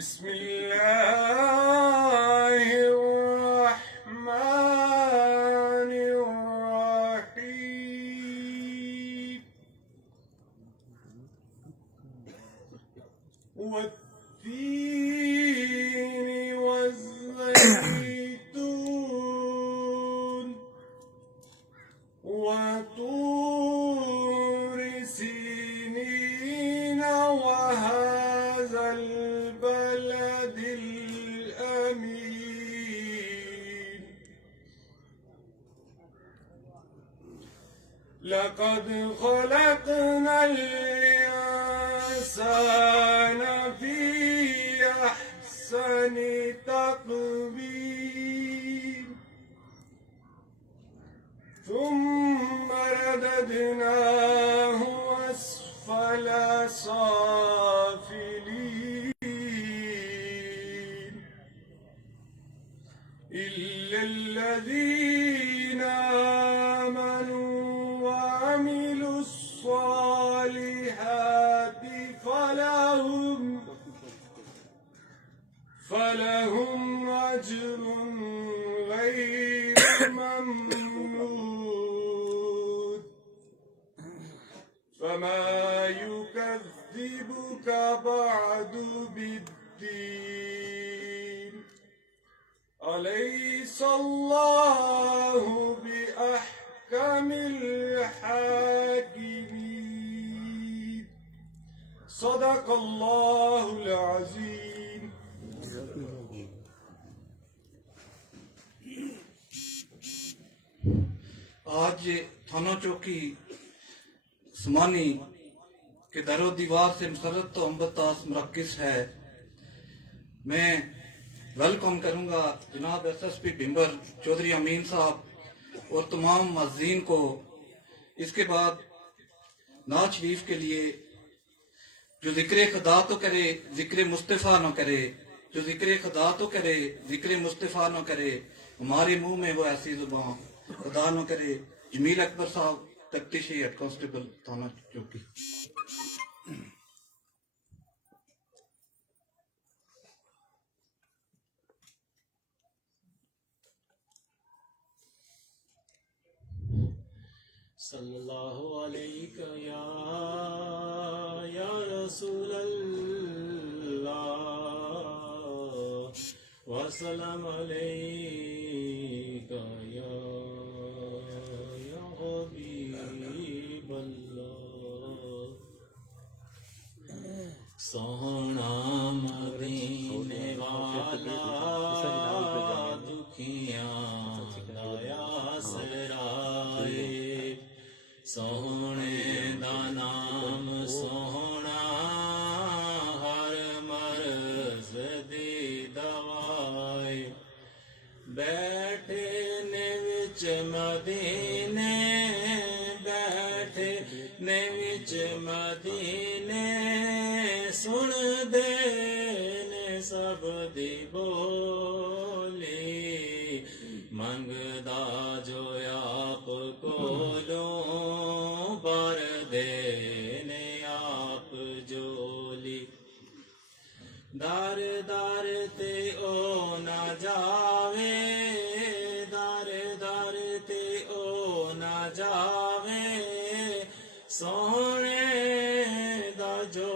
بسم الله الرحمن الرحيم والتين والزيتون وطور سينين وهذا البلد الأمين لقد خلقنا الإنسان في أحسن تقويم ثم رددناه أسفل سافلين إلا الذين آمنوا وعملوا الصالحات فلهم أجر غير ممنون فما يكذبك بعد بالدين أليس الله بأحكم الحاكمين صدق الله العظيم. آج تھانہ چوکی سمانی کے در و دیوار سے مسرت تو امبتاس مرکز ہے. میں ویلکم کروں گا جناب S S P Bhimber Chaudhry Amin Sahib اور تمام معززین کو. اس کے بعد نعت شریف کے لیے جو ذکر خدا تو کرے ذکر مصطفیٰ نہ کرے، جو ذکر خدا تو کرے ذکر مصطفیٰ نہ کرے، ہمارے منہ میں وہ ایسی زبان خدا نہ کرے. جمیل اکبر صاحب تفتیشی ہیڈ کانسٹیبل تھانہ چوکی. صلی اللہ علیہ یا رسول اللہ وسلم علیکہ یا حبیب اللہ. سونا مدینے والا دکھیاں دایا سرائے، سونے دا نام سونا ہر مرض دی دوائے. بیٹھے نے وچ مدینے، بیٹھے نے وچ مدینے، سن دے نے سب دی بولی، منگدا جو آپ کولوں بر دینے آپ جولی. دار دار تے او نہ جاوے، دار دار تے او نہ جاوے، سونے دا جو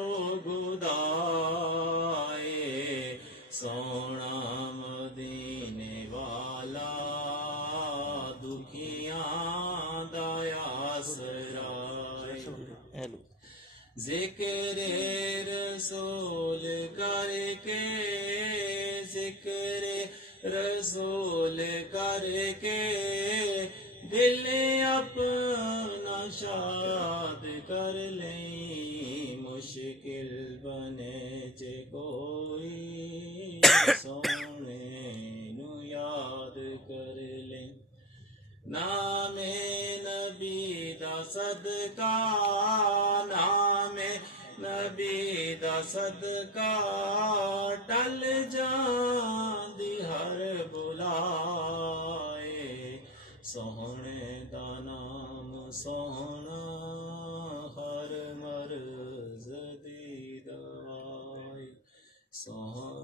گدائے. سونا مدینے والا دکھیاں دایا سرائے. ذکر رسول کر کے، ذکر رسول کر کے، دل اپنا شاد کر لیں. مشکل بنے چے کوئی، سونے نو یاد کر لیں. نام نبی دا صدقہ، نام نبی دا صدقہ، ٹل جاندی ہر بلائے. سونے دا نام سونا ہر مرض دی دوائی. سونا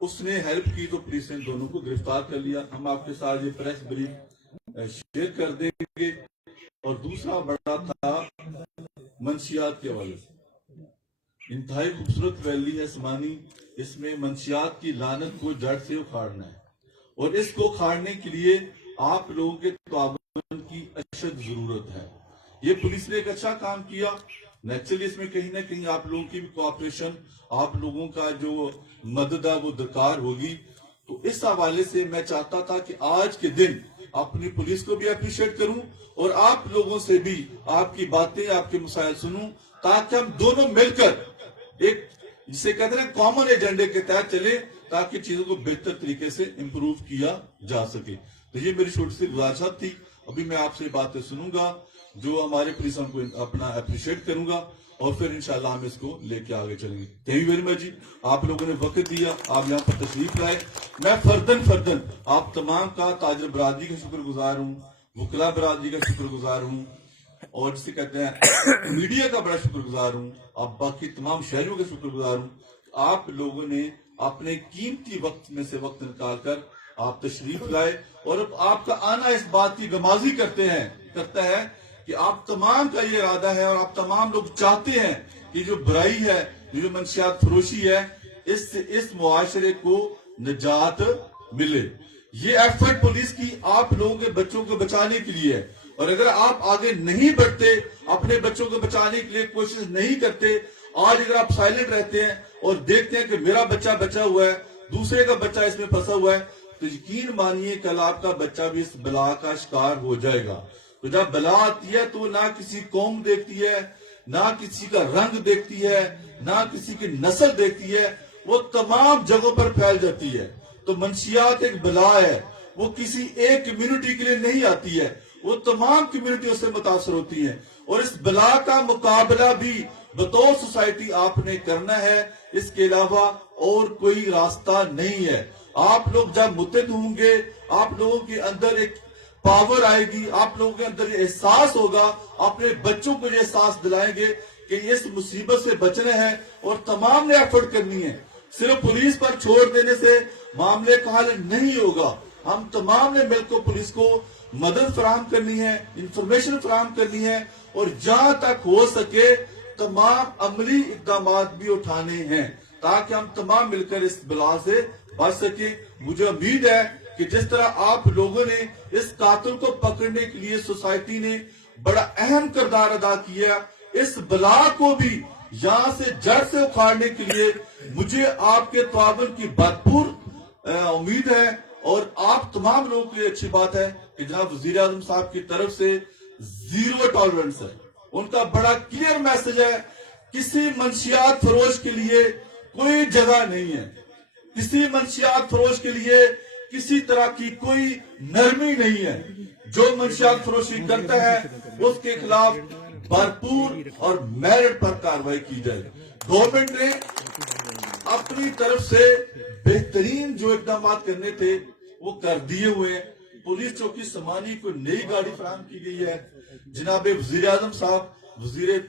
اس نے ہیلپ کی تو پولیس نے دونوں کو گرفتار کر لیا. ہم آپ کے ساتھ یہ پریس بریف شیئر کر دیں گے. اور دوسرا بڑا تھا منشیات کے حوالے سے. انتہائی خوبصورت ویلی ہے سمانی. اس میں منشیات کی لعنت کو جڑ سے اکھاڑنا ہے, اور اس کو اکھاڑنے کے لیے آپ لوگوں کے تعاون کی اشد ضرورت ہے. یہ پولیس نے ایک اچھا کام کیا. نیچرلی اس میں کہیں نہ کہیں آپ لوگوں کی بھی کوآپریشن, آپ لوگوں کا جو مدد ہے وہ درکار ہوگی. تو اس حوالے سے میں چاہتا تھا کہ آج کے دن اپنی پولیس کو بھی اپریشیٹ کروں اور آپ لوگوں سے بھی آپ کی باتیں, آپ کے مسائل سنوں, تاکہ ہم دونوں مل کر ایک جسے کہتے ہیں کامن ایجنڈے کے تحت چلے, تاکہ چیزوں کو بہتر طریقے سے امپروو کیا جا سکے. تو یہ میری چھوٹی سی گزارشات تھی. ابھی میں آپ سے باتیں سنوں گا جو ہمارے پولیس کو اپنا اپریشیٹ کروں گا, اور پھر انشاءاللہ ہم اس کو لے کے آگے چلیں گے. تھینک یو ویری مچ جی. آپ لوگوں نے وقت دیا, آپ یہاں پر تشریف لائے. میں فردن آپ تمام کا تاجر برادری کا شکر گزار ہوں, وکلا برادری کا شکر گزار ہوں, اور جسے کہتے ہیں میڈیا کا بڑا شکر گزار ہوں, آپ باقی تمام شہریوں کا شکر گزار ہوں. آپ لوگوں نے اپنے قیمتی وقت میں سے وقت نکال کر آپ تشریف لائے, اور اب آپ کا آنا اس بات کی گمازی کرتا ہے کہ آپ تمام کا یہ ارادہ ہے, اور آپ تمام لوگ چاہتے ہیں کہ جو برائی ہے, جو منشیات فروشی ہے, اس سے اس معاشرے کو نجات ملے. یہ ایفرٹ پولیس کی آپ لوگوں کے بچوں کو بچانے کے لیے ہے, اور اگر آپ آگے نہیں بڑھتے, اپنے بچوں کو بچانے کے لیے کوشش نہیں کرتے, آج اگر آپ سائلنٹ رہتے ہیں اور دیکھتے ہیں کہ میرا بچہ بچا ہوا ہے, دوسرے کا بچہ اس میں پھنسا ہوا ہے, تو یقین مانیے کل آپ کا بچہ بھی اس بلا کا شکار ہو جائے گا. تو جب بلا آتی ہے تو نہ کسی قوم دیکھتی ہے, نہ کسی کا رنگ دیکھتی ہے, نہ کسی کی نسل دیکھتی ہے, وہ تمام جگہوں پر پھیل جاتی ہے. تو منشیات ایک بلا ہے, وہ کسی ایک کمیونٹی کے لیے نہیں آتی ہے, وہ تمام کمیونٹیوں سے متاثر ہوتی ہیں. اور اس بلا کا مقابلہ بھی بطور سوسائٹی آپ نے کرنا ہے, اس کے علاوہ اور کوئی راستہ نہیں ہے. آپ لوگ جب متحد ہوں گے, آپ لوگوں کے اندر ایک پاور آئے گی, آپ لوگوں کے اندر یہ احساس ہوگا, اپنے بچوں کو یہ احساس دلائیں گے کہ اس مصیبت سے بچنا ہے, اور تمام نے ایفرٹ کرنی ہے. صرف پولیس پر چھوڑ دینے سے معاملے کا حل نہیں ہوگا. ہم تمام نے مل کر پولیس کو مدد فراہم کرنی ہے, انفارمیشن فراہم کرنی ہے, اور جہاں تک ہو سکے تمام عملی اقدامات بھی اٹھانے ہیں, تاکہ ہم تمام مل کر اس بلا سے بچ سکیں. مجھے امید ہے کہ جس طرح آپ لوگوں نے اس قاتل کو پکڑنے کے لیے سوسائٹی نے بڑا اہم کردار ادا کیا, اس بلا کو بھی یہاں سے جڑ سے اکھاڑنے کے لیے مجھے آپ کے تعاون کی بھرپور امید ہے. اور آپ تمام لوگوں کی اچھی بات ہے کہ جناب وزیر اعظم صاحب کی طرف سے زیرو ٹالرنس ہے. ان کا بڑا کلیئر میسج ہے, کسی منشیات فروش کے لیے کوئی جگہ نہیں ہے, کسی منشیات فروش کے لیے کسی طرح کی کوئی نرمی نہیں ہے. جو منشیات فروشی کرتا ہے اس کے خلاف بھرپور اور میرٹ پر کارروائی کی جائے. گورنمنٹ نے اپنی طرف سے بہترین جو اقدامات کرنے تھے وہ کر دیے ہوئے ہیں. پولیس چوکی سمانی کو نئی گاڑی فراہم کی گئی ہے. جناب وزیر اعظم صاحب,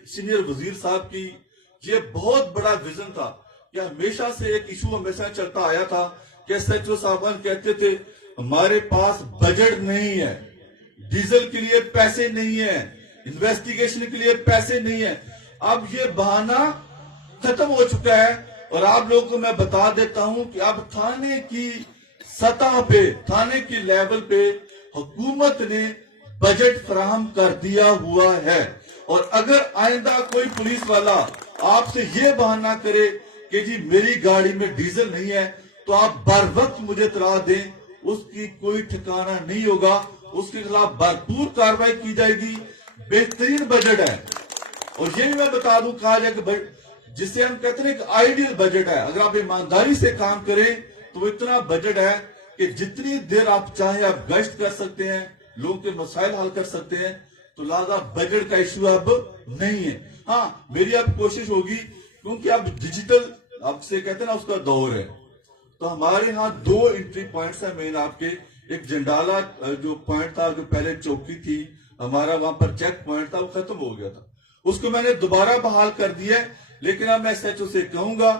سینئر وزیر صاحب کی یہ بہت بڑا ویژن تھا کہ ہمیشہ سے ایک ایشو ہمیشہ چلتا آیا تھا کہ ایس ایچ او صاحبان کہتے تھے ہمارے پاس بجٹ نہیں ہے, ڈیزل کے لیے پیسے نہیں ہیں, انویسٹیگیشن کے لیے پیسے نہیں ہیں. اب یہ بہانہ ختم ہو چکا ہے, اور آپ لوگوں کو میں بتا دیتا ہوں کہ اب تھانے کی سطح پہ, تھانے کی لیول پہ حکومت نے بجٹ فراہم کر دیا ہوا ہے. اور اگر آئندہ کوئی پولیس والا آپ سے یہ بہانہ کرے کہ جی میری گاڑی میں ڈیزل نہیں ہے, تو آپ بر وقت مجھے اطلاع دیں, اس کی کوئی ٹھکانہ نہیں ہوگا, اس کے خلاف بھرپور کارروائی کی جائے گی. بہترین بجٹ ہے, اور یہ بھی میں بتا دوں کہا جائے کہ جسے ہم کہتے ہیں کہ آئیڈیل بجٹ ہے. اگر آپ ایمانداری سے کام کریں تو وہ اتنا بجٹ ہے کہ جتنی دیر آپ چاہیں آپ گشت کر سکتے ہیں, لوگوں کے مسائل حل کر سکتے ہیں. تو لہذا بجٹ کا ایشو اب نہیں ہے. ہاں میری اب کوشش ہوگی, کیونکہ اب ڈیجیٹل آپ سے کہتے ہیں نا اس کا دور ہے, تو ہمارے ہاں 2 انٹری پوائنٹس ہیں مین آپ کے. ایک جنڈالا جو پوائنٹ تھا, جو پہلے چوکی تھی ہمارا, وہاں پر چیک پوائنٹ تھا, وہ ختم ہو گیا تھا. اس کو میں نے دوبارہ بحال کر دیا ہے, لیکن اب میں ایس ایچ او سے کہوں گا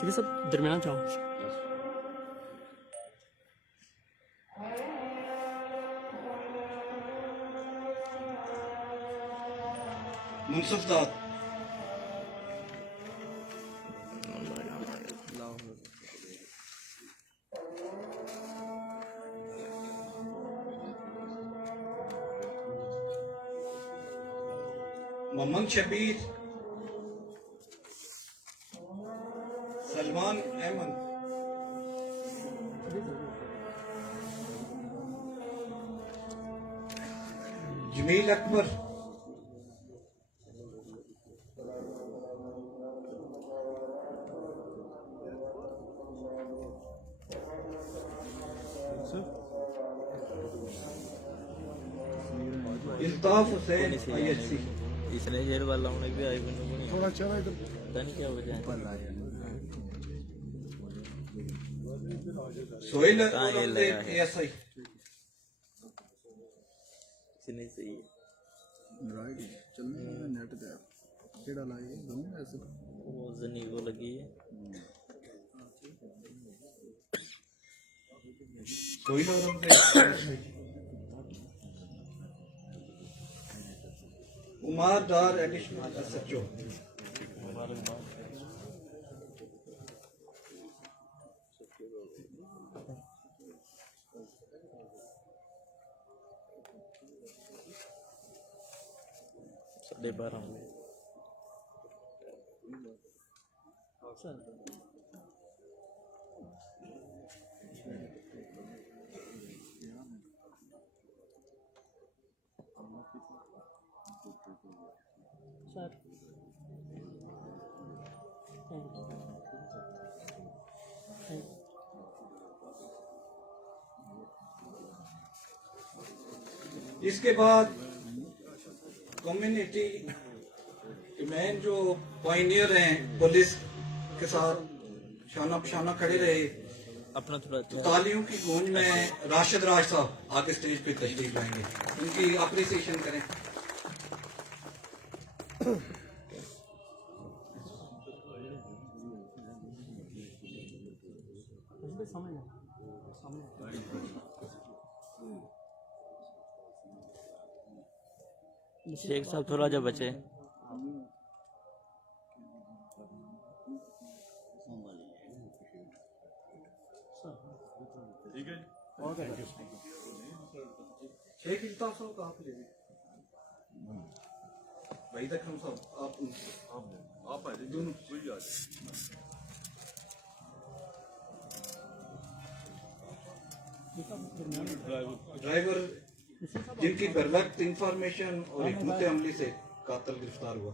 شفیع صاحب درمیان جاؤ. منصف داد محمد شبیر سلمان احمد جمیل اکبر الطاف حسین ISC اس نے شیر والا ہونے بھی آئی بنو بنی تھوڑا چلا ادھر پتہ نہیں کیا وجہ ہے. سہیل ASI اس نے صحیح ہے. وہ زنی کو لگی ہے. سہیل عمار ڈار ایڈیشنل SHO ساڑھے 12 سر. اس کے بعد کمیونٹی مین جو پائنیئر ہیں پولیس کے ساتھ شانہ بشانہ کھڑے رہے. اپنا تھوڑا تالیوں کی گونج میں راشد راج صاحب آگے سٹیج پہ تشریف لائیں گے. ان کی اپریسیشن کریں. شیخ صاحب تھوڑا جا بچے. شیخ الطاف صاحب آپ لے لیں. وحید اکرم صاحب آپ دونوں ڈرائیور جن کی بر وقت انفارمیشن اور حکمت عملی سے قاتل گرفتار ہوا.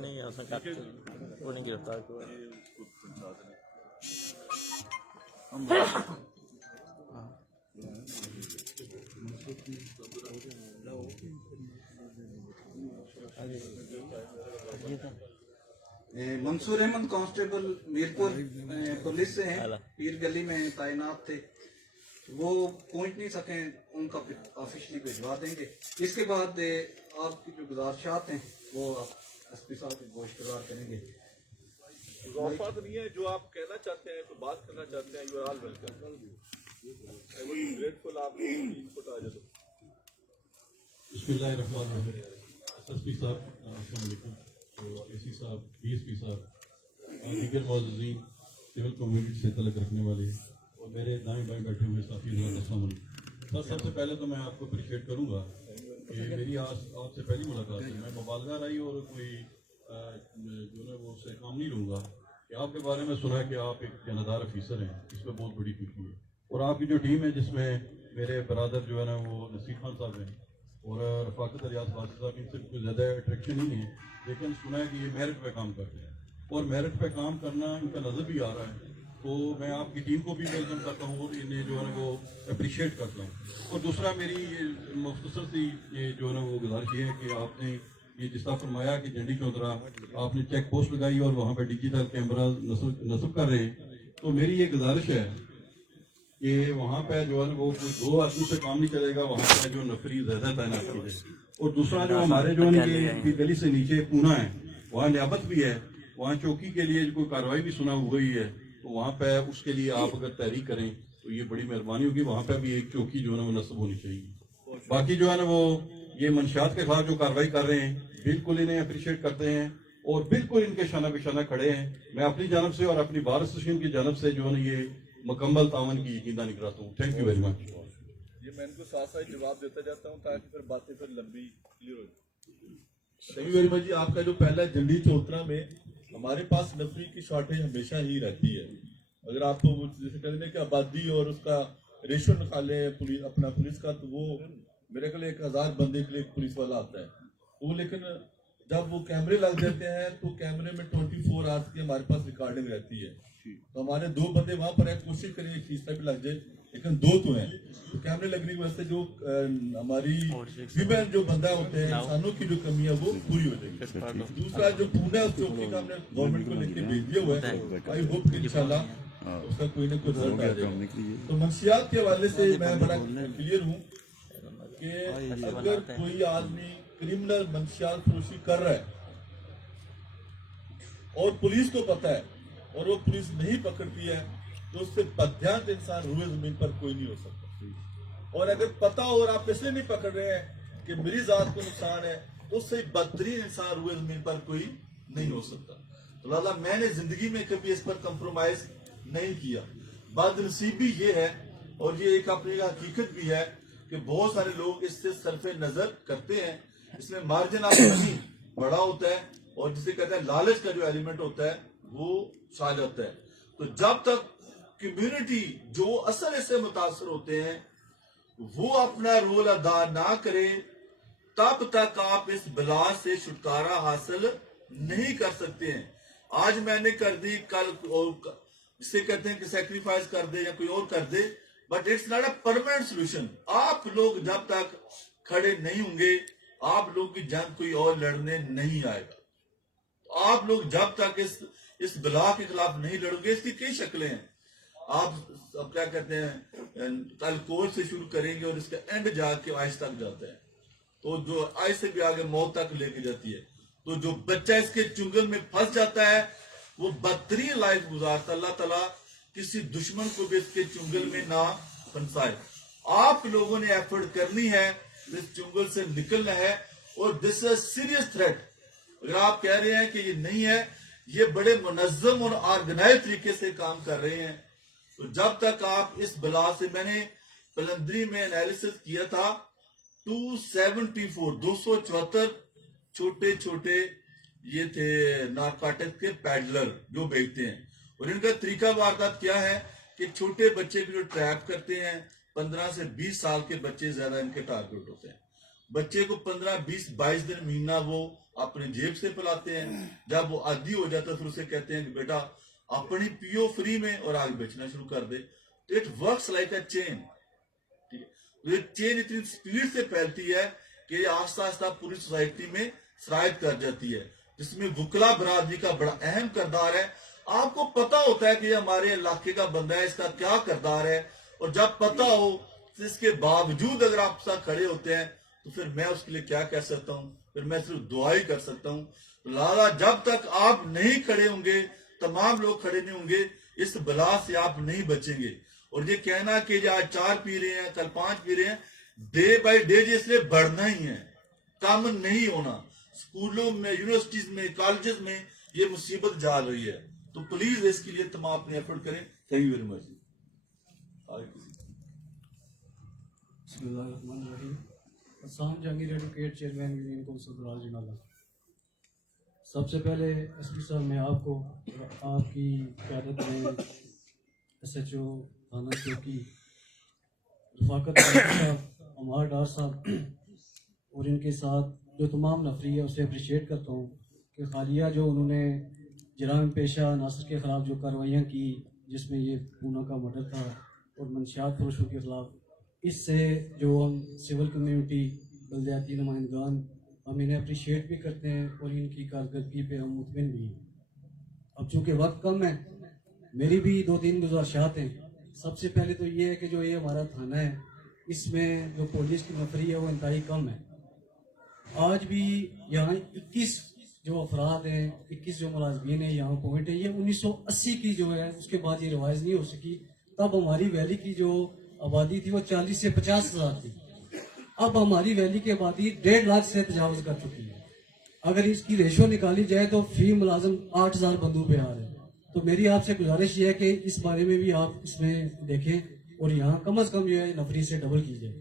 نہیں ایسا وہ نہیں گرفتار ہوا. منصور احمد کانسٹیبل میرپور پولیس سے ہیں, پیر گلی میں تعینات تھے. وہ پہنچ نہیں سکیں, ان کا آفیشلی بھجوا دیں گے. اس کے بعد آپ کی جو گزارشات ہیں وہ آپ SP صاحب کو گوشت گزار کریں گے. اضافات نہیں ہے, جو آپ کہنا چاہتے ہیں, کوئی بات کرنا چاہتے ہیں, you are all welcome. I would be grateful آپ کو input آ جائے تو. بسم اللہ الرحمن الرحیم. SP صاحب السلام علیکم. AC صاحب, DSP صاحب, دیگر معززین, سول کمیونٹی سے تعلق رکھنے والے اور میرے دائیں بائیں بیٹھے ہوئے ساتھی حضرات, السلام علیکم. سب سے پہلے تو میں آپ کو اپریشیٹ کروں گا کہ میری آپ سے پہلی ملاقات ہے. میں مبالغہ رہی اور کوئی جو ہے وہ اس سے کام نہیں لوں گا کہ آپ کے بارے میں سنا ہے کہ آپ ایک جانبدار افیسر ہیں, اس میں بہت بڑی خوشی ہے. اور آپ کی جو ٹیم ہے جس میں میرے برادر جو ہے نا وہ نصیر خان صاحب ہیں اور رفاقت ریاض باسط صاحب, ان سے کوئی زیادہ اٹریکشن نہیں ہے, لیکن سنا ہے کہ یہ میرٹ پہ کام کرتے ہیں اور میرٹ پہ کام کرنا ان کا نظر بھی آ رہا ہے. تو میں آپ کی ٹیم کو بھی ویلکم کرتا ہوں اور انہیں جو ہے نا وہ اپریشیٹ کرتا ہوں. اور دوسرا میری مختصر سی یہ جو ہے نا وہ گزارش یہ ہے کہ آپ نے یہ جس طرح فرمایا کہ جنڈی چودھرا آپ نے چیک پوسٹ لگائی اور وہاں پہ ڈیجیٹل کیمرہ نصب کر رہے ہیں, تو میری یہ گزارش ہے کہ وہاں پہ جو ہے وہ دو آدمی سے کام نہیں چلے گا, وہاں پہ جو نفری زیادہ تعینات کی جائے. اور دوسرا جو ہمارے جو ان کی گلی سے نیچے پونا ہے, وہاں نیابت بھی ہے, وہاں چوکی کے لیے کوئی کارروائی بھی سنا ہوئی ہے, تو وہاں پہ اس کے لیے آپ اگر تحریک کریں تو یہ بڑی مہربانی ہوگی. وہاں پہ بھی ایک چوکی جو ہے نا وہ نصب ہونی چاہیے. باقی جو ہے نا وہ یہ منشیات کے خلاف جو کارروائی کر رہے ہیں بالکل انہیں اپریشیٹ کرتے ہیں اور بالکل ان کے شانہ بہ شانہ کھڑے ہیں. میں اپنی جانب سے اور اپنی بار ایسوسیشن کی جانب سے جو ہے نا یہ مکمل تعاون کی یقین دہانی کراتا ہوں. Thank you very much. یہ میں ان کو ساتھ ساتھ جواب دیتا جاتا ہوں تاکہ پھر باتیں پھر لمبی کلیئر ہو جائیں. تھینک یو ویری مچ جی. آپ کا جو پہلا جنڈی چوترا میں ہمارے پاس نفری کی شارٹیج ہمیشہ ہی رہتی ہے. اگر آپ کو جیسے کہتے ہیں کہ آبادی اور اس کا ریشو نکالیں اپنا پولیس کا, تو وہ میرے خیال 1000 بندے کے لیے ایک پولیس والا آتا ہے. وہ لیکن جب وہ کیمرے لگ جاتے ہیں تو کیمرے میں 24 آورس کی ہمارے پاس ریکارڈنگ رہتی ہے. تو ہمارے 2 بندے وہاں پر ہیں, کوشش کریں ایک تیسرا بھی لگ جائے, لیکن 2 تو ہیں. تو کیمرے لگنے کی وجہ سے جو ہماری فیمیل جو بندہ ہوتے ہیں انسانوں کی جو کمی ہے وہ پوری ہو جائے گی. دوسرا جو پونا ہے اس چوکی کا ہم نے گورنمنٹ کو لکھ کے بھیج دیا ہوا ہے. آئی ہوپ کہ انشاءاللہ اس کا کوئی نہ کوئی رزلٹ آ جائے گا. تو منشیات کے حوالے سے میں بڑا کلیئر ہوں کہ اگر کوئی آدمی کرمنل منشیات فروشی کر رہا ہے اور پولیس کو پتا ہے اور وہ پولیس نہیں پکڑتی ہے تو اس سے بددھیانت انسان روئے زمین پر کوئی نہیں ہو سکتا. اور اگر پتا ہو اور آپ اس لیے نہیں پکڑ رہے ہیں کہ میری ذات کو نقصان ہے تو اس سے بدترین انسان روئے زمین پر کوئی نہیں ہو سکتا. تو لہٰذا میں نے زندگی میں کبھی اس پر کمپرومائز نہیں کیا. بد نصیبی یہ ہے اور یہ ایک اپنی حقیقت بھی ہے کہ بہت سارے لوگ اس سے صرف نظر کرتے ہیں. اس میں مارجن آف منی بڑا ہوتا ہے اور جسے کہتے ہیں لالچ کا جو ایلیمنٹ ہوتا ہے وہ چھا جاتا ہے. تو جب تک کمیونٹی جو اصل اس سے متاثر ہوتے ہیں وہ اپنا رول ادا نہ کرے تب تک آپ اس بلا سے چھٹکارا حاصل نہیں کر سکتے ہیں. آج میں نے کر دی, کل جسے کہتے ہیں کہ سیکریفائز کر دے یا کوئی اور کر دے, but it's not a permanent solution. آپ لوگ جب تک کھڑے نہیں ہوں گے آپ لوگ کی جنگ کوئی اور لڑنے نہیں آئے گا. آپ لوگ جب تک اس بلا کے خلاف نہیں لڑو گے. اس کی کئی شکلیں ہیں. آپ کیا کہتے ہیں الکول سے شروع کریں گے اور اس کا اینڈ جا کے آئس تک جاتا ہے, تو جو آئس سے بھی آگے موت تک لے کے جاتی ہے. تو جو بچہ اس کے چنگل میں پھنس جاتا ہے وہ بدترین لائف گزارتا. اللہ تعالیٰ کسی دشمن کو بھی اس کے چنگل میں نہ پھنسائے. آپ لوگوں نے ایفرٹ کرنی ہے, اس چنگل سے نکلنا ہے. اور دس از سیریس تھریٹ. اگر آپ کہہ رہے ہیں کہ یہ نہیں ہے, یہ بڑے منظم اور آرگنائز طریقے سے کام کر رہے ہیں. تو جب تک آپ اس بلا سے, میں نے پلندری میں انالیسس کیا تھا 274 چھوٹے چھوٹے یہ تھے نارکوٹکس کے پیڈلر جو بیچتے ہیں. اور ان کا طریقہ واردات کیا ہے کہ چھوٹے بچے کو جو ٹریپ کرتے ہیں, 15 سے 20 سال کے بچے زیادہ ان کے ٹارگٹ ہوتے ہیں. بچے کو 15 20 22 دن مہینہ وہ اپنے جیب سے پلاتے ہیں. جب وہ عادی ہو جاتا ہے پھر اسے کہتے ہیں کہ بیٹا اپنی پیو فری میں اور آگے بیچنا شروع کر دے. تو اٹ ورکس لائک اے چین. ٹھیک ہے, یہ چین اتنی سپیڈ سے پھیلتی ہے کہ یہ آہستہ آہستہ پوری سوسائٹی میں سرایت کر جاتی ہے, جس میں وکلا برادری کا بڑا اہم کردار ہے. آپ کو پتا ہوتا ہے کہ یہ ہمارے علاقے کا بندہ ہے, اس کا کیا کردار ہے, اور جب پتا ہو تو اس کے باوجود اگر آپ ساتھ کھڑے ہوتے ہیں تو پھر میں اس کے لیے کیا کہہ سکتا ہوں, پھر میں صرف دعا ہی کر سکتا ہوں. لہذا جب تک آپ نہیں کھڑے ہوں گے, تمام لوگ کھڑے نہیں ہوں گے, اس بلا سے آپ نہیں بچیں گے. اور یہ کہنا کہ آج 4 پی رہے ہیں کل 5 پی رہے ہیں, ڈے بائی ڈے اس لیے بڑھنا ہی ہے, کم نہیں ہونا. اسکولوں میں, یونیورسٹیز میں, کالجز میں یہ مصیبت جا رہی ہے. تو پلیز اس کے لیے تمام اپنے ایفرٹ کریں. Thank you very much. بسم اللہ الرحمن الرحیم. Assam Jahangir advocate chairman union council دراز جنالا. سب سے پہلے ایس پی صاحب میں آپ کو آپ کی قیادت میں ایس ایچ او تھانہ چوکی رفاقت صاحب, عمار ڈار صاحب اور ان کے ساتھ جو تمام نفری ہے اسے اپریشیٹ کرتا ہوں کہ حالیہ جو انہوں نے جرائم پیشہ عناصر کے خلاف جو کارروائیاں کی, جس میں یہ پونا کا مرڈر تھا اور منشیات فروشوں کے خلاف, اس سے جو ہم سول کمیونٹی بلدیاتی نمائندگان ہم انہیں اپریشیٹ بھی کرتے ہیں اور ان کی کارکردگی پہ ہم مطمئن بھی ہیں. اب چونکہ وقت کم ہے, میری بھی 2-3 گزارشات ہیں. سب سے پہلے تو یہ ہے کہ جو یہ ہمارا تھانہ ہے اس میں جو پولیس کی نفری ہے وہ انتہائی کم ہے. آج بھی یہاں 21 جو افراد ہیں 21 جو ملازمین ہیں یہاں اپوائنٹ ہیں. یہ 1980 کی جو ہے اس کے بعد یہ ریوائز نہیں ہو سکی. تب ہماری ویلی کی جو آبادی تھی وہ 40 سے 50 ہزار تھی. اب ہماری ویلی کی آبادی 1.5 لاکھ سے تجاوز کر چکی ہے. اگر اس کی ریشو نکالی جائے تو فی ملازم 8000 بندوں پہ آ رہے ہیں. تو میری آپ سے گزارش یہ ہے کہ اس بارے میں بھی آپ اس میں دیکھیں اور یہاں کم از کم جو ہے نفری سے ڈبل کی جائے.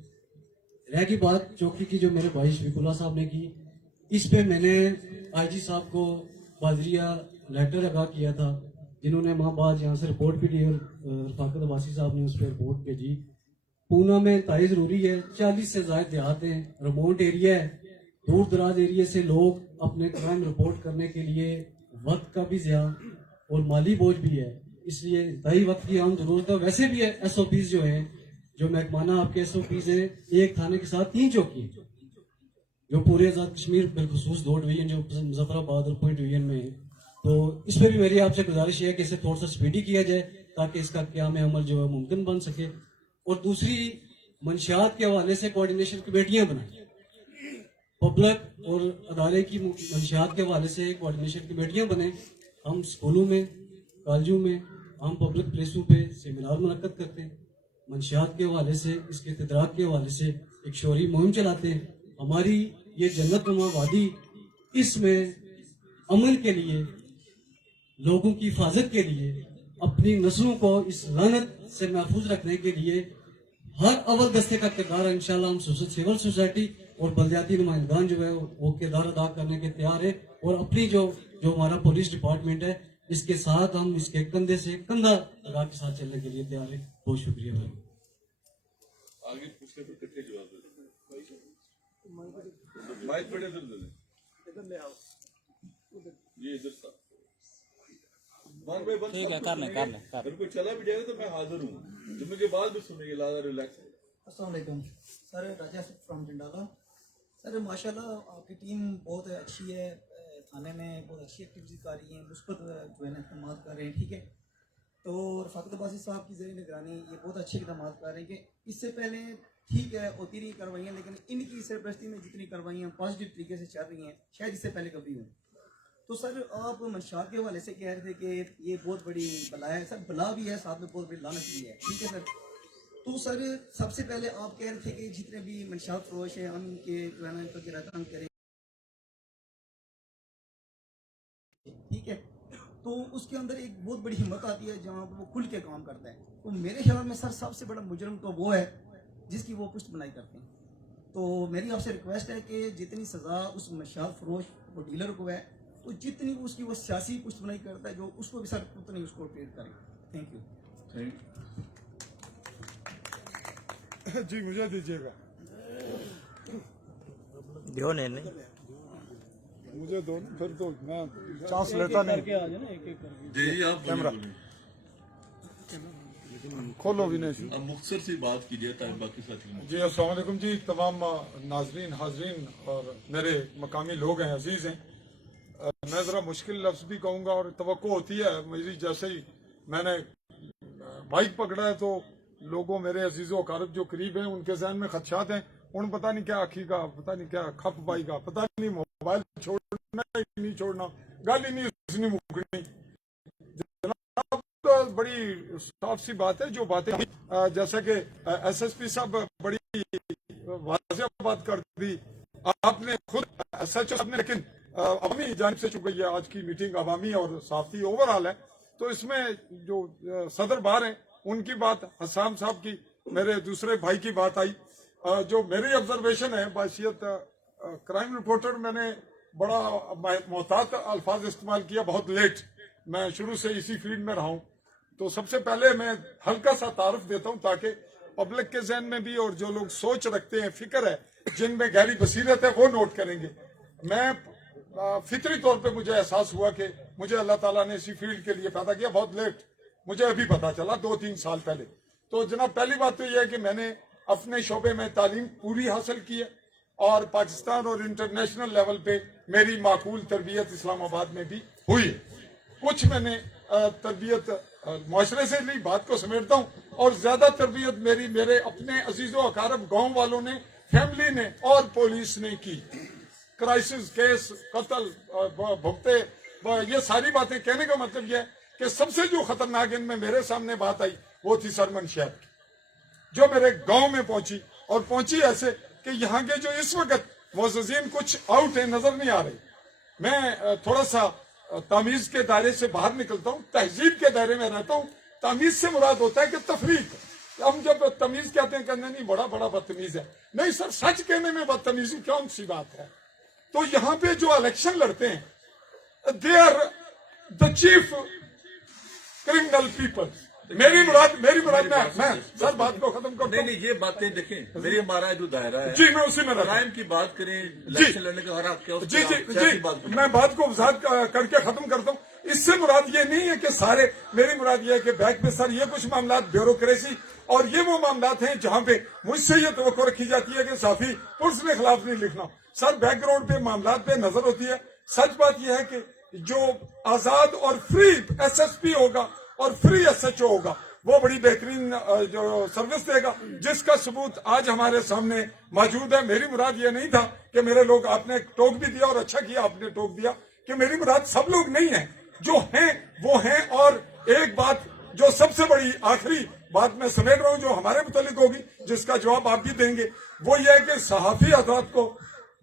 رہ کی بات چوکی کی جو میرے بھائی شفیق اللہ صاحب نے کی, اس پہ میں نے آئی جی صاحب کو بادریہ لیٹر لگا کیا تھا, جنہوں نے ماہ بعد یہاں سے رپورٹ بھی دی اور رفاقت عباسی صاحب نے اس پہ رپورٹ بھیجی. پونا میں انتہائی ضروری ہے, 40 سے زائد دیہات ہیں, ریموٹ ایریا ہے, دور دراز ایریا سے لوگ اپنے کرائم رپورٹ کرنے کے لیے وقت کا بھی ضیاع اور مالی بوجھ بھی ہے, اس لیے انتہائی وقت کی عام ضرورت ہے. ویسے بھی ایس او پیز جو ہیں جو محکمانہ آپ کے ایس او پیز ہیں, ایک تھانے کے ساتھ 3 چوکی ہیں جو پورے آزاد کشمیر بالخصوص 2 ڈویژن جو مظفر آباد اور پوئنٹ ڈویژن میں ہیں. تو اس پہ بھی میری آپ سے گزارش ہے کہ اسے تھوڑا سا سپیڈی کیا جائے تاکہ اس کا قیام عمل جو ہے ممکن بن سکے. اور دوسری منشیات کے حوالے سے کوارڈینیشن کمیٹیاں بنائیں. پبلک اور ادارے کی منشیات کے حوالے سے کوارڈینیشن کمیٹیاں بنیں. ہم اسکولوں میں, کالجوں میں, ہم پبلک پلیسوں پہ سیمینار منعقد کرتے ہیں. منشیات کے حوالے سے, اس کے تدارک کے حوالے سے ایک شعوری مہم چلاتے ہیں. ہماری یہ جنت نما وادی, اس میں امن کے لیے, لوگوں کی حفاظت کے لیے, اپنی نسلوں کو اس لعنت سے محفوظ رکھنے کے لیے ہر اول دستے کا کردار ہے. انشاءاللہ ہم سول سوسائٹی اور بلدیاتی نمائندگان جو ہے وہ کردار ادا کرنے کے تیار ہے. اور اپنی جو ہمارا پولیس ڈپارٹمنٹ ہے اس کے ساتھ ہم اس کے کندھے سے کندھا لگا کے ساتھ چلنے کے لیے تیار ہے. بہت شکریہ بھائی. آگے پوچھنے پر کتنے جواب دے مائک پڑے ادھر دے دیں. یہ ادھر تھا. ٹھیک ہے, کر لیں. اگر کوئی چلا بھی جائے گا تو میں حاضر ہوں. جمعے کے بعد بھی سنیں گے. لازا ریلیکس. السلام علیکم سر, راجہ فرام جنڈالا. سر ماشاءاللہ آپ کی ٹیم بہت اچھی ہے, تھانے میں بہت اچھی ایکٹیویٹیز کر رہی ہیں, مثبت جو ہے نا اقدامات کر رہے ہیں. ٹھیک ہے, تو رفاقت عباسی صاحب کی زیر نگرانی یہ بہت اچھے اقدامات کر رہے ہیں کہ اس سے پہلے ٹھیک ہے ہوتی رہی کاروائیاں, لیکن ان کی سرپرستی میں جتنی کاروائیاں پازیٹیو طریقے سے چل رہی ہیں شاید اس سے پہلے کبھی ہوں. تو سر آپ منشیات کے حوالے سے کہہ رہے تھے کہ یہ بہت بڑی بلا ہے. سر بلا بھی ہے, ساتھ میں بہت بڑی لعنت بھی ہے. ٹھیک ہے سر, تو سر سب سے پہلے آپ کہہ رہے تھے کہ جتنے بھی منشیات فروش ہیں ان کے جو ہے نا ان پر گرفتار کریں. ٹھیک ہے, تو اس کے اندر ایک بہت بڑی ہمت آتی ہے جہاں وہ کھل کے کام کرتا ہے. تو میرے خیال میں سر سب سے بڑا مجرم تو وہ ہے جس کی وہ پشت بنائی کرتے ہیں. تو میری آپ سے ریکویسٹ ہے کہ جتنی سزا اس منشیات فروش وہ ڈیلر کو ہے, تو جتنی اس کی وہ سیاسی پشت بنائی کرتا ہے جو اس کو بھی سر اتنی اس کو ٹریٹ کریں. Thank you. جی مجھے دیجیے گا. دیو نہیں مجھے دو, پھر تو میں چانس لیتا نہیں. جی آپ کیمرہ کھولو بھی نہیں. اب مختصر سی بات کیجیے تاکہ باقی ساتھی. جی السلام علیکم جی تمام ناظرین, حاضرین اور میرے مقامی لوگ ہیں, عزیز ہیں. میں ذرا مشکل لفظ بھی کہوں گا اور توقع ہوتی ہے میری, جیسے ہی میں نے بائک پکڑا ہے تو لوگوں میرے عزیز و اقارب جو قریب ہیں ان کے ذہن میں خدشات ہیں. ان پتہ نہیں کیا آکھی گا, پتہ نہیں کیا کھپ پائی گا, پتہ نہیں موبائل چھوڑنا ہی نہیں چھوڑنا, گالی نہیں سنی مکڑنی. جناب تو بڑی صاف سی بات ہے جو باتیں جیسا کہ ایس ایس پی صاحب بڑی واضح بات کر دی آپ نے خود, ایس ایچ او صاحب نے, لیکن عوامی جانب سے چکی ہے آج کی میٹنگ عوامی اور صحافتی اوور آل ہے. تو اس میں جو صدر باہر ہیں ان کی بات, حسام صاحب کی, میرے دوسرے بھائی کی بات آئی. جو میری آبزرویشن ہے بحیثیت کرائم رپورٹر, میں نے بڑا محتاط الفاظ استعمال کیا, بہت لیٹ. میں شروع سے اسی فیلڈ میں رہا ہوں. تو سب سے پہلے میں ہلکا سا تعارف دیتا ہوں تاکہ پبلک کے ذہن میں بھی اور جو لوگ سوچ رکھتے ہیں, فکر ہے, جن میں گہری بصیرت ہے وہ نوٹ کریں گے. میں فطری طور پہ مجھے احساس ہوا کہ مجھے اللہ تعالیٰ نے اسی فیلڈ کے لیے پیدا کیا, بہت لیٹ مجھے ابھی پتا چلا 2-3 سال پہلے. تو جناب پہلی بات تو یہ ہے کہ میں نے اپنے شعبے میں تعلیم پوری حاصل کی ہے اور پاکستان اور انٹرنیشنل لیول پہ میری معقول تربیت اسلام آباد میں بھی ہوئی ہے. کچھ میں نے تربیت معاشرے سے لی, بات کو سمیٹتا ہوں, اور زیادہ تربیت میری میرے اپنے عزیز و اقارب گاؤں والوں نے، فیملی نے اور پولیس نے کی. کرائسس کیس، قتل بھگتے، یہ ساری باتیں کہنے کا مطلب یہ ہے کہ سب سے جو خطرناک ان میں میرے سامنے بات آئی وہ تھی سر منشیات کی، جو میرے گاؤں میں پہنچی، اور پہنچی ایسے کہ یہاں کے جو اس وقت معززین کچھ آؤٹ ہیں، نظر نہیں آ رہے. میں تھوڑا سا تمیز کے دائرے سے باہر نکلتا ہوں، تہذیب کے دائرے میں رہتا ہوں. تمیز سے مراد ہوتا ہے کہ تفریق. ہم جب تمیز کہتے ہیں کہنے نہیں بڑا بدتمیز ہے، نہیں سر، سچ کہنے میں بدتمیزی کون سی بات ہے. تو یہاں پہ جو الیکشن لڑتے ہیں they are the chief criminal people. میری مراد میں سر بات کو ختم کرتا ہوں. نہیں، یہ باتیں دیکھیں، میری ہمارا جو دائرہ ہے، جی میں اسی میں رہتا ہوں. کرائم کی بات کریں، الیکشن لڑنے کا حق کیا، اس جی پہ جی آپ سیاسی جی بات کریں. میں بات کو وضاحت کر کے ختم کرتا ہوں. اس سے مراد یہ نہیں ہے کہ سارے، میری مراد یہ ہے کہ بیک پہ سر یہ کچھ معاملات بیوروکریسی اور یہ وہ معاملات ہیں جہاں پہ مجھ سے یہ توقع رکھی جاتی ہے کہ صحافی پولیس کے خلاف نہیں لکھنا. سر بیک گراؤنڈ پہ معاملات پہ نظر ہوتی ہے. سچ بات یہ ہے کہ جو آزاد اور فری ایس ایس پی ہوگا اور فری ایس ایچ او ہوگا وہ بڑی بہترین جو سروس دے گا، جس کا ثبوت آج ہمارے سامنے موجود ہے. میری مراد یہ نہیں تھا کہ میرے لوگ، آپ نے ٹوک بھی دیا اور اچھا کیا آپ نے ٹوک دیا، کہ میری مراد سب لوگ نہیں ہیں، جو ہیں وہ ہیں. اور ایک بات جو سب سے بڑی آخری بات میں سمیٹ رہا ہوں جو ہمارے متعلق ہوگی، جس کا جواب آپ بھی دیں گے، وہ یہ ہے کہ صحافی حضرات کو،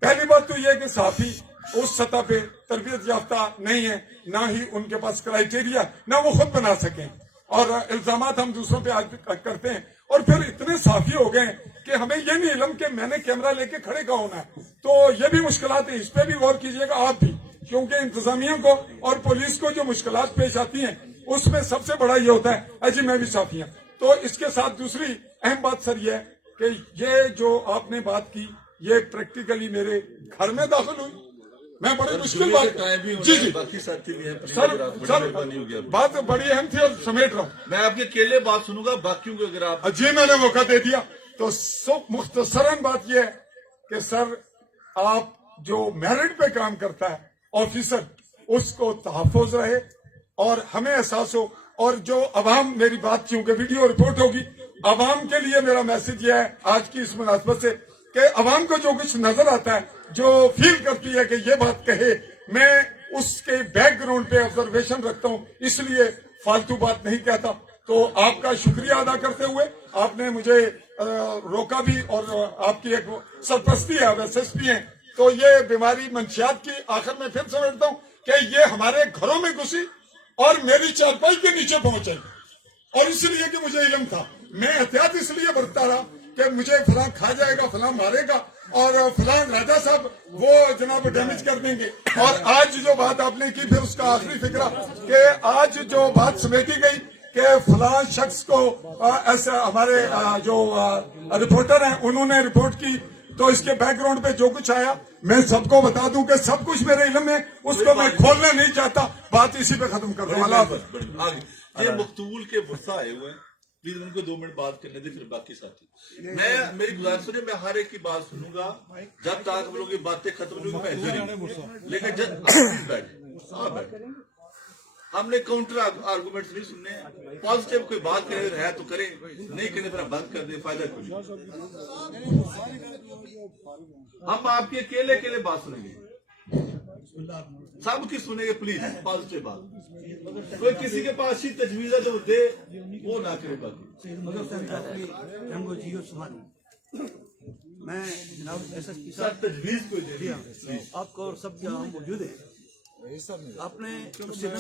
پہلی بات تو یہ ہے کہ صحافی اس سطح پہ تربیت یافتہ نہیں ہے، نہ ہی ان کے پاس کرائیٹیریا، نہ وہ خود بنا سکیں، اور الزامات ہم دوسروں پہ آج کرتے ہیں. اور پھر اتنے صحافی ہو گئے کہ ہمیں یہ نہیں علم کہ میں نے کیمرہ لے کے کھڑے کا ہونا ہے. تو یہ بھی مشکلات ہیں، اس پہ بھی غور کیجئے گا آپ بھی، کیونکہ انتظامیہ کو اور پولیس کو جو مشکلات پیش آتی ہیں اس میں سب سے بڑا یہ ہوتا ہے جی میں بھی صحافی ہوں. تو اس کے ساتھ دوسری اہم بات سر یہ ہے کہ یہ جو آپ نے بات کی یہ پریکٹیکلی میرے گھر میں داخل ہوئی. میں بڑی مشکل بات، جی باقی ساتھی بھی ہیں، سر بات بڑی اہم تھی اور سمیٹ رہا ہوں. میں آپ کی اکیلے بات سنوں گا، باقیوں کو اگر آپ جی میں نے موقع دے دیا تو مختصراً بات یہ ہے کہ سر آپ جو میرٹ پہ کام کرتا ہے آفیسر، اس کو تحفظ رہے اور ہمیں احساس ہو. اور جو عوام، میری بات چونکہ ویڈیو رپورٹ ہوگی، عوام کے لیے میرا میسج یہ ہے آج کی اس مناسبت سے کہ عوام کو جو کچھ نظر آتا ہے، جو فیل کرتی ہے کہ یہ بات کہے، میں اس کے بیک گراؤنڈ پہ آبزرویشن رکھتا ہوں، اس لیے فالتو بات نہیں کہتا. تو آپ کا شکریہ ادا کرتے ہوئے آپ نے مجھے روکا بھی، اور آپ کی ایک سرپرستی ہے، ایس ایس پی ہیں، تو یہ بیماری منشیات کی آخر میں پھر سمجھتا ہوں کہ یہ ہمارے گھروں میں گھسی اور میری چارپائی کے نیچے پہنچ گئی. اور اس لیے کہ مجھے علم تھا، میں احتیاط اس لیے برتتا رہا کہ مجھے فلاں کھا جائے گا، فلاں مارے گا، اور فلاں راجہ صاحب وہ جناب ڈیمیج کر دیں گے. اور آج جو بات آپ نے کی، پھر اس کا آخری فکرہ کہ آج جو بات سمیٹی گئی کہ فلاں شخص کو ایسا، ہمارے جو رپورٹر ہیں انہوں نے رپورٹ کی، تو اس کے بیک گراؤنڈ پہ جو کچھ آیا میں سب کو بتا دوں کہ سب کچھ میرے علم میں، اس کو میں کھولنا نہیں چاہتا. بات اسی پہ ختم کر دوں. اللہ حافظ. یہ مقتول کے ورثہ آئے ہوئے ہیں، پلیز ان کو 2 منٹ بات کرنے دیں، پھر باقی ساتھی. میں میری گزارش سنیں، میں ہر ایک کی بات سنوں گا جب تک ہم لوگ یہ باتیں ختم نہیں ہوگی. میں لیکن جب ہم نے کاؤنٹر آرگومنٹس نہیں سننے ہیں. پازیٹیو کوئی بات کرے ہے تو کریں، نہیں کرنے پر بند کر دیں، فائدہ کچھ. ہم آپ کی اکیلے بات سنیں گے، سب کی سنیں گے، پلیز پازیٹیو بات. کوئی کسی کے پاس ہی تجویز ہے تو دے، وہ نہ کرے. باقی میں جناب ایس ایس پی سر تجویز کوئی دے دیا آپ کو اور سب یہاں موجود ہیں. آپ نے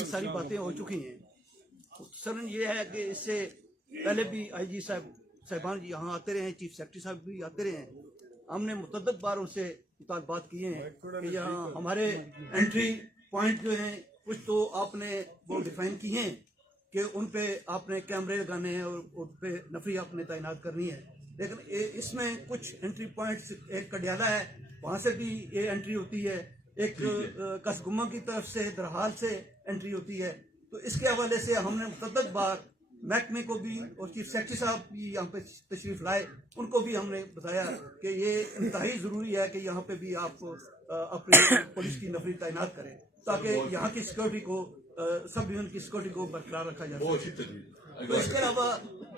ساری باتیں ہو چکی ہیں. سر یہ ہے کہ اس سے پہلے بھی آئی جی صاحبان جی یہاں آتے رہے ہیں، چیف سیکرٹری صاحب بھی آتے رہے ہیں. ہم نے متعدد بار ان سے مطالبات کیے ہیں کہ یہاں ہمارے انٹری پوائنٹ جو ہیں کچھ تو آپ نے وہ ڈیفائن کیے ہیں کہ ان پہ آپ نے کیمرے لگانے ہیں اور ان پہ نفری آپ نے تعینات کرنی ہے. لیکن اس میں کچھ انٹری پوائنٹس، ایک کڈیالہ ہے وہاں سے بھی یہ انٹری ہوتی ہے، ایک کسگمہ کی طرف سے درحال سے انٹری ہوتی ہے. تو اس کے حوالے سے ہم نے متعدد بار محکمے کو بھی اور چیف سیکرٹری صاحب بھی یہاں پہ تشریف لائے، ان کو بھی ہم نے بتایا کہ یہ انتہائی ضروری ہے کہ یہاں پہ بھی آپ اپنی پولیس کی نفری تعینات کریں تاکہ یہاں کی سیکورٹی کو، سب یونٹ کی سیکورٹی کو برقرار رکھا جائے. بہت اچھی تجویز. تو اس کے علاوہ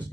SP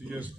DSP